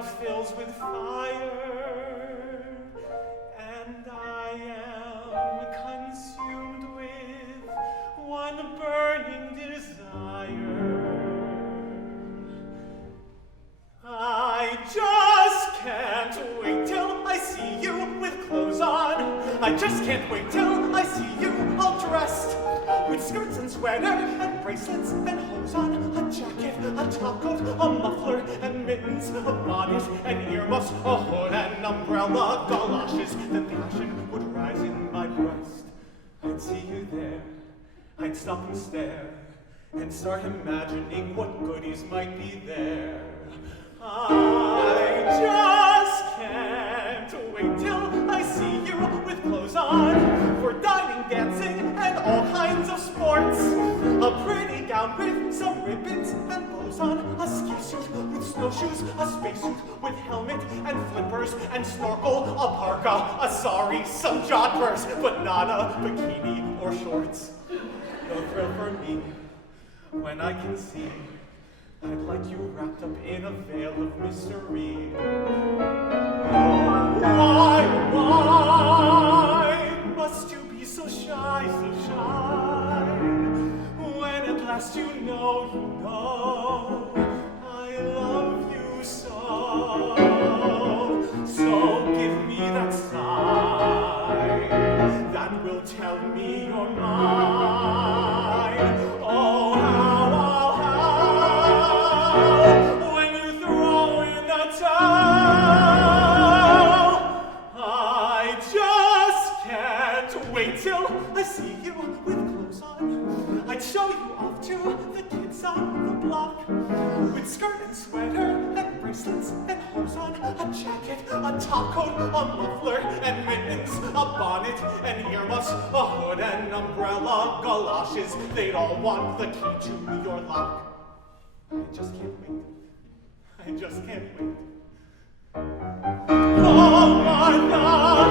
blood fills with fire, and I am consumed with one burning desire. I just can't wait till I see you with clothes on. I just can't wait till I see you all dressed, with skirts and sweater and bracelets and hose on, a jacket, a topcoat, a muffler and mittens, a bonnet and earmuffs, a hood and umbrella, galoshes. The passion would rise in my breast. I'd see you there, I'd stop and stare, and start imagining what goodies might be there. I just can't wait till I see you with clothes on, for dining, dancing, and all kinds of sports. A pretty gown with some ribbons and bows on, a ski suit with snowshoes, a spacesuit with helmet and flippers and snorkel, a parka, a sari, some jodhpurs, but not a bikini or shorts. No thrill for me when I can see I'd like you wrapped up in a veil of misery. Oh, why must you be so shy, so shy? When at last you know, I love you so. So give me that sigh that will tell me you're mine. Oh, when you throw in the towel, I just can't wait till I see you with clothes on. I'd show you off to the kids on the block, with skirt and sweater and bracelets and hose on, a jacket, a topcoat, a muffler and mittens, a bonnet and earmuffs, a hood and umbrella, galoshes. They'd all want the key to your lock. I just can't wait. I just can't wait. Oh, Martha!